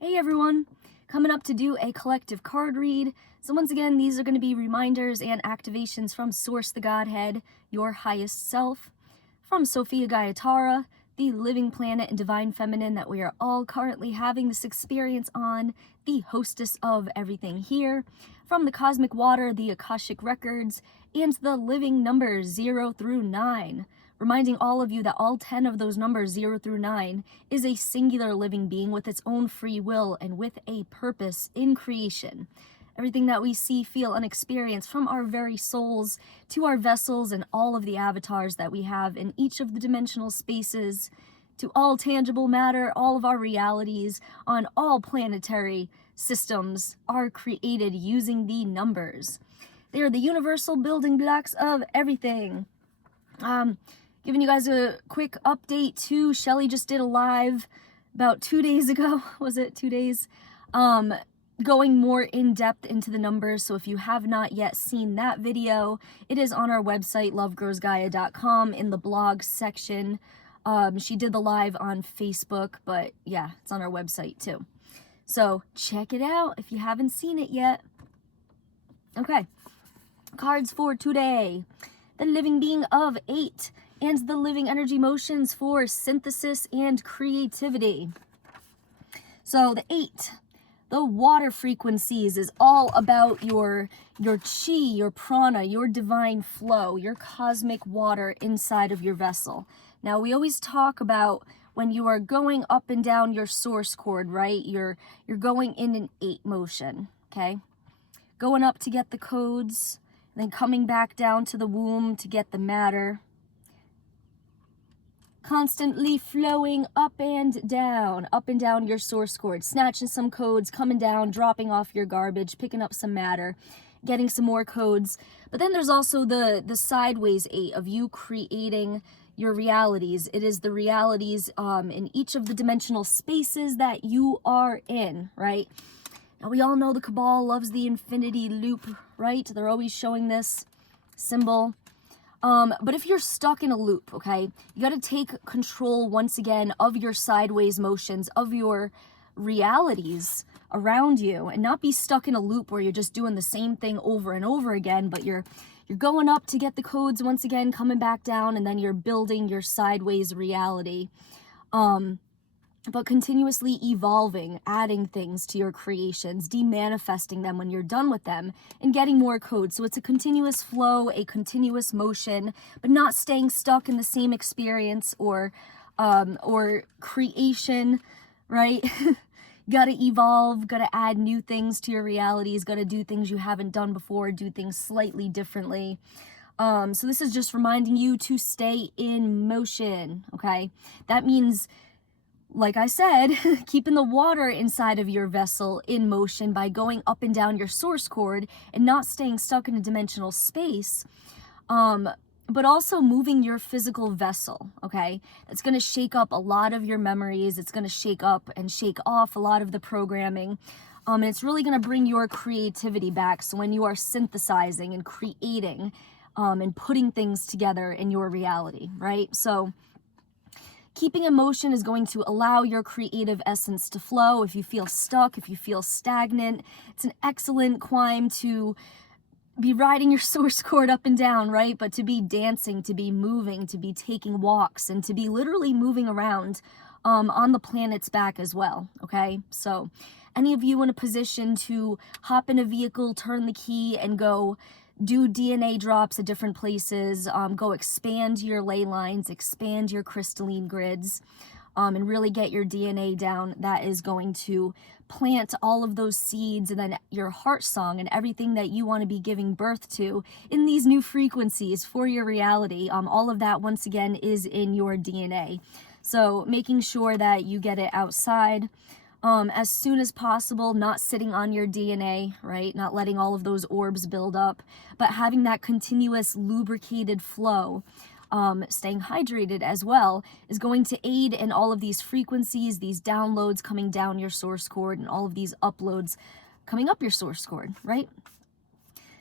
Hey everyone! Coming up to do a collective card read. So once again, these are going to be reminders and activations from Source the Godhead, your highest self, from Sophia Gaia Tara, the living planet and divine feminine that we are all currently having this experience on, the hostess of everything here, from the cosmic water, the Akashic records, and the living numbers 0 through 9. Reminding all of you that all 10 of those numbers 0 through 9 is a singular living being with its own free will and with a purpose in creation. Everything that we see, feel, and experience, from our very souls to our vessels and all of the avatars that we have in each of the dimensional spaces, to all tangible matter, all of our realities on all planetary systems are created using the numbers. They are the universal building blocks of everything. Giving you guys a quick update too. Shelly just did a live about 2 days ago. Was it 2 days? Going more in depth into the numbers. So if you have not yet seen that video, it is on our website, lovegrowsgaia.com, in the blog section. She did the live on Facebook, but yeah, it's on our website too. So check it out if you haven't seen it yet. Okay, cards for today. The living being of 8 and the living energy motions for synthesis and creativity. So the 8, the water frequencies, is all about your chi, your prana, your divine flow, your cosmic water inside of your vessel. Now we always talk about when you are going up and down your source cord, right? You're going in an 8 motion, okay? Going up to get the codes, and then coming back down to the womb to get the matter. Constantly flowing up and down your source cord, snatching some codes, coming down, dropping off your garbage, picking up some matter, getting some more codes. But then there's also the sideways 8 of you creating your realities. It is the realities in each of the dimensional spaces that you are in, right? Now we all know the Cabal loves the infinity loop, right? They're always showing this symbol. But if you're stuck in a loop, okay, you got to take control once again of your sideways motions, of your realities around you, and not be stuck in a loop where you're just doing the same thing over and over again, but you're going up to get the codes once again, coming back down, and then you're building your sideways reality. But continuously evolving, adding things to your creations, demanifesting them when you're done with them, and getting more codes. So it's a continuous flow, a continuous motion, but not staying stuck in the same experience or creation, right? Gotta evolve, gotta add new things to your realities, gotta do things you haven't done before, do things slightly differently. So this is just reminding you to stay in motion, okay? That means, like I said, keeping the water inside of your vessel in motion by going up and down your source cord and not staying stuck in a dimensional space, but also moving your physical vessel, okay? It's going to shake up a lot of your memories. It's going to shake up and shake off a lot of the programming. And it's really going to bring your creativity back. So when you are synthesizing and creating and putting things together in your reality, right? So keeping emotion is going to allow your creative essence to flow. If you feel stuck, if you feel stagnant, it's an excellent climb to be riding your source cord up and down, right? But to be dancing, to be moving, to be taking walks, and to be literally moving around on the planet's back as well, okay? So any of you in a position to hop in a vehicle, turn the key, and go do DNA drops at different places, go expand your ley lines, expand your crystalline grids, and really get your DNA down. That is going to plant all of those seeds, and then your heart song and everything that you want to be giving birth to in these new frequencies for your reality. All of that, once again, is in your DNA. So making sure that you get it outside as soon as possible, not sitting on your DNA, right? Not letting all of those orbs build up, but having that continuous lubricated flow, staying hydrated as well, is going to aid in all of these frequencies, these downloads coming down your source cord, and all of these uploads coming up your source cord, right?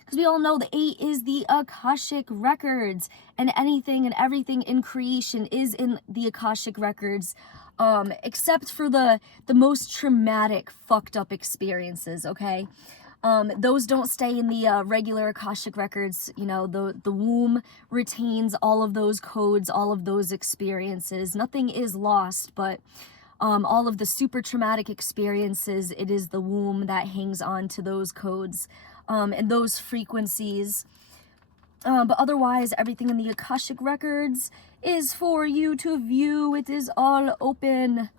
Because we all know the 8 is the Akashic records, and anything and everything in creation is in the Akashic records. except for the most traumatic, fucked up experiences, okay? Those don't stay in the regular Akashic records. You know, the womb retains all of those codes, all of those experiences. Nothing is lost, but all of the super traumatic experiences, it is the womb that hangs on to those codes and those frequencies. But otherwise, everything in the Akashic records is for you to view. It is all open.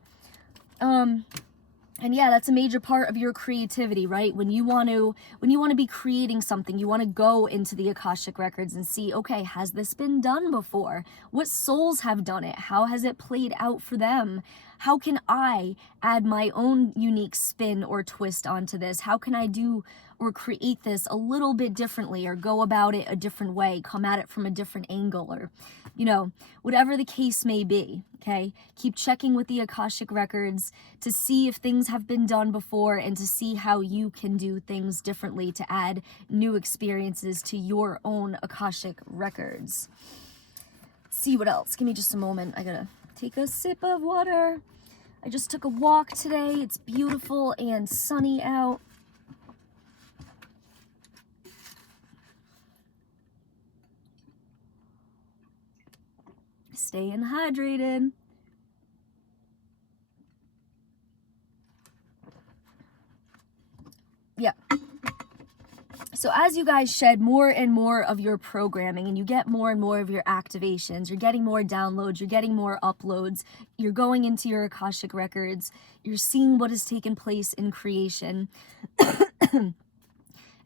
And yeah, that's a major part of your creativity, right? When you want to be creating something, you want to go into the Akashic records and see, okay, has this been done before? What souls have done it? How has it played out for them? How can I add my own unique spin or twist onto this? How can I do or create this a little bit differently, or go about it a different way, come at it from a different angle, or, you know, whatever the case may be, okay? Keep checking with the Akashic records to see if things have been done before and to see how you can do things differently to add new experiences to your own Akashic records. See what else. Give me just a moment. I gotta take a sip of water. I just took a walk today. It's beautiful and sunny out. Staying hydrated. Yeah. So as you guys shed more and more of your programming and you get more and more of your activations, you're getting more downloads, you're getting more uploads, you're going into your Akashic records, you're seeing what has taken place in creation, and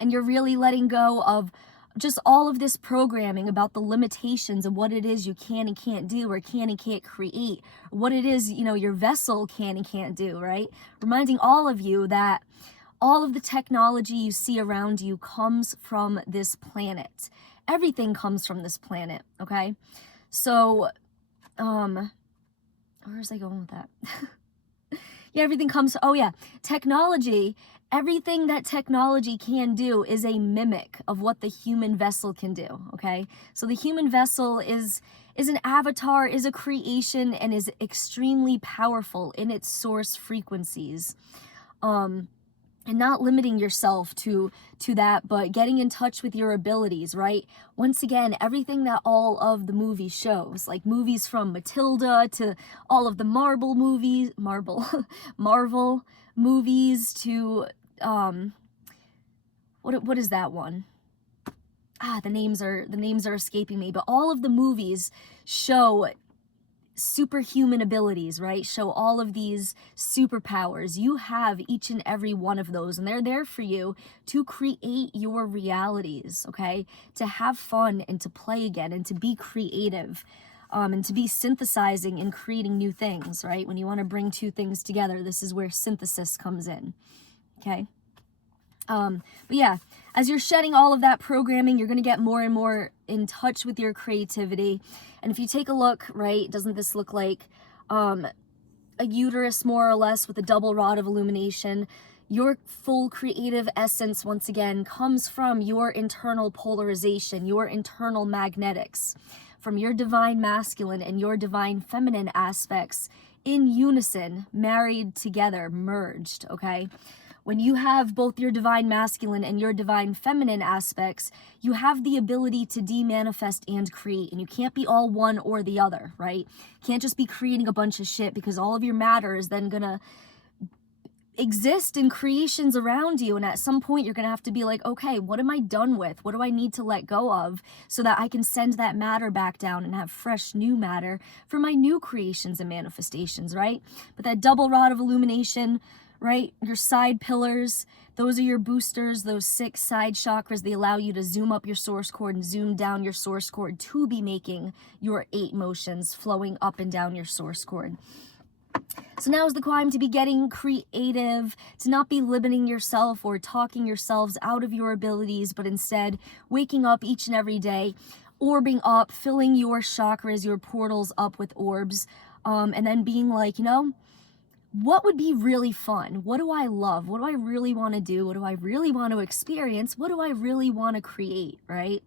you're really letting go of just all of this programming about the limitations of what it is you can and can't do, or can and can't create, what it is, you know, your vessel can and can't do, right? Reminding all of you that all of the technology you see around you comes from this planet. Everything comes from this planet, okay? So, where was I going with that? Yeah, everything comes, oh yeah, technology. Everything that technology can do is a mimic of what the human vessel can do, okay? So the human vessel is an avatar, is a creation, and is extremely powerful in its source frequencies. And not limiting yourself to that, but getting in touch with your abilities, right? Once again, everything that all of the movies shows, like movies from Matilda to all of the Marvel movies to what is that one? The names are escaping me, but all of the movies show superhuman abilities, right? Show all of these superpowers. You have each and every one of those, and they're there for you to create your realities, okay? To have fun and to play again and to be creative, and to be synthesizing and creating new things, right? When you want to bring two things together, this is where synthesis comes in, okay? But yeah, as you're shedding all of that programming, you're going to get more and more in touch with your creativity. And if you take a look, right, doesn't this look like a uterus more or less with a double rod of illumination? Your full creative essence, once again, comes from your internal polarization, your internal magnetics, from your divine masculine and your divine feminine aspects in unison, married together, merged, okay? When you have both your divine masculine and your divine feminine aspects, you have the ability to de-manifest and create. And you can't be all one or the other, right? Can't just be creating a bunch of shit, because all of your matter is then gonna exist in creations around you. And at some point, you're gonna have to be like, okay, what am I done with? What do I need to let go of so that I can send that matter back down and have fresh new matter for my new creations and manifestations, right? But that double rod of illumination, right? Your side pillars, those are your boosters, those 6 side chakras. They allow you to zoom up your source cord and zoom down your source cord to be making your 8 motions flowing up and down your source cord. So now is the time to be getting creative, to not be limiting yourself or talking yourselves out of your abilities, but instead waking up each and every day, orbing up, filling your chakras, your portals up with orbs, and then being like, you know, what would be really fun? What do I love? What do I really want to do? What do I really want to experience? What do I really want to create, right?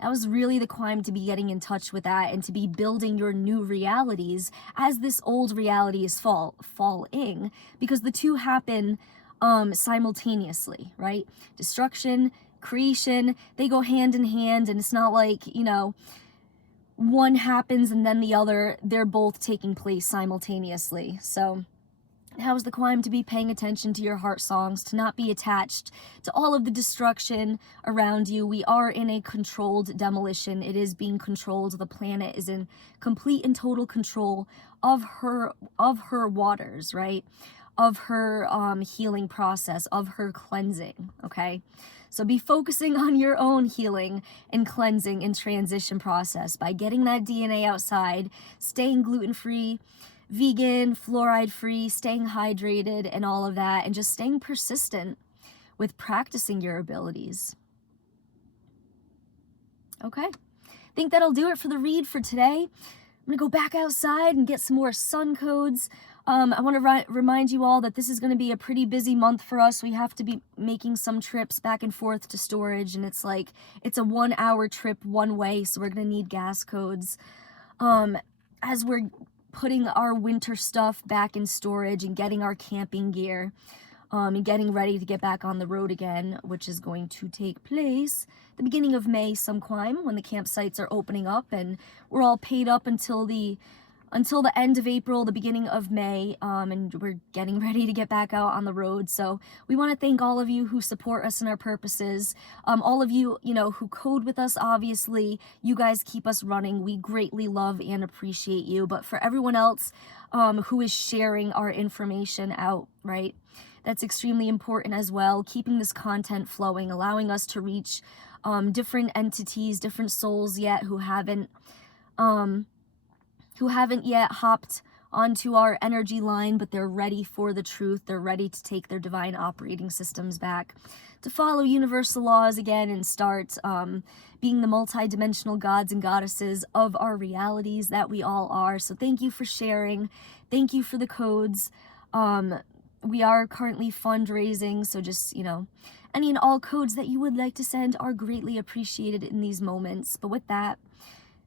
That was really the climb, to be getting in touch with that and to be building your new realities as this old reality is falling, because the two happen simultaneously, right? Destruction, creation, they go hand in hand, and it's not like, you know, one happens and then the other. They're both taking place simultaneously. So how's the climb to be paying attention to your heart songs, to not be attached to all of the destruction around you. We are in a controlled demolition. It is being controlled. The planet is in complete and total control of her waters, right? Of her healing process, of her cleansing, okay? So be focusing on your own healing and cleansing and transition process by getting that DNA outside, staying gluten-free, vegan, fluoride-free, staying hydrated and all of that, and just staying persistent with practicing your abilities. Okay, I think that'll do it for the read for today. I'm gonna go back outside and get some more sun codes. I want to remind you all that this is going to be a pretty busy month for us. We have to be making some trips back and forth to storage, and it's a 1 hour trip one way, so we're going to need gas codes. As we're putting our winter stuff back in storage and getting our camping gear, and getting ready to get back on the road again, which is going to take place the beginning of May, some climb, when the campsites are opening up, and we're all paid up until the end of April, the beginning of May, and we're getting ready to get back out on the road. So we want to thank all of you who support us in our purposes. All of you, who code with us, obviously, you guys keep us running. We greatly love and appreciate you. But for everyone else who is sharing our information out, right? That's extremely important as well. Keeping this content flowing, allowing us to reach different entities, different souls yet who haven't yet hopped onto our energy line, but they're ready for the truth. They're ready to take their divine operating systems back, to follow universal laws again and start being the multidimensional gods and goddesses of our realities that we all are. So thank you for sharing. Thank you for the codes. We are currently fundraising, so just, any and all codes that you would like to send are greatly appreciated in these moments. But with that,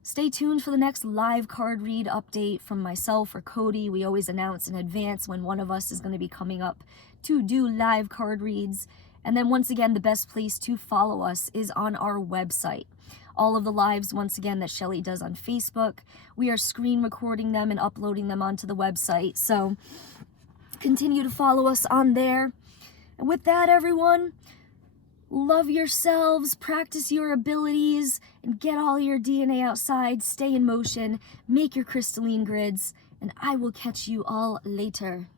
stay tuned for the next live card read update from myself or Cody. We always announce in advance when one of us is going to be coming up to do live card reads. And then once again, the best place to follow us is on our website. All of the lives, once again, that Shelly does on Facebook, we are screen recording them and uploading them onto the website. So continue to follow us on there. And with that, everyone, love yourselves, practice your abilities, and get all your DNA outside. Stay in motion, make your crystalline grids, and I will catch you all later.